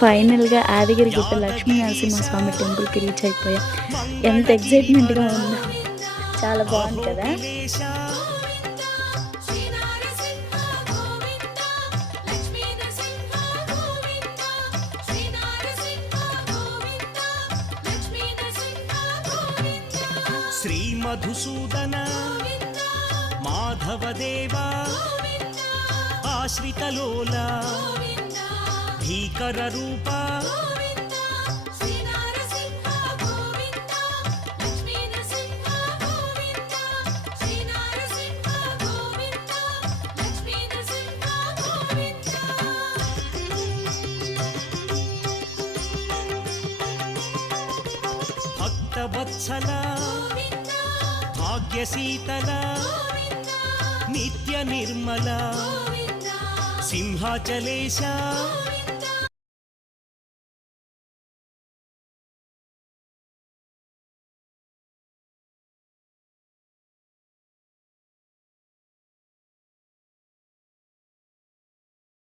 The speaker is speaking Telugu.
ఫైనల్‌గా యాదగిరిగుట్ట లక్ష్మీ నరసింహస్వామి టెంపుల్‌కి రీచ్ అయిపోయాం. ఎంత ఎక్సైట్‌మెంట్‌గా ఉందో. చాలా బాగుంది కదా! శ్రీ మధుసూదన మాధవదేవా ఆశ్రితలోల భీకర రూప భక్తవత్సల భాగ్యశీతల నిత్య నిర్మల సింహాచలేశ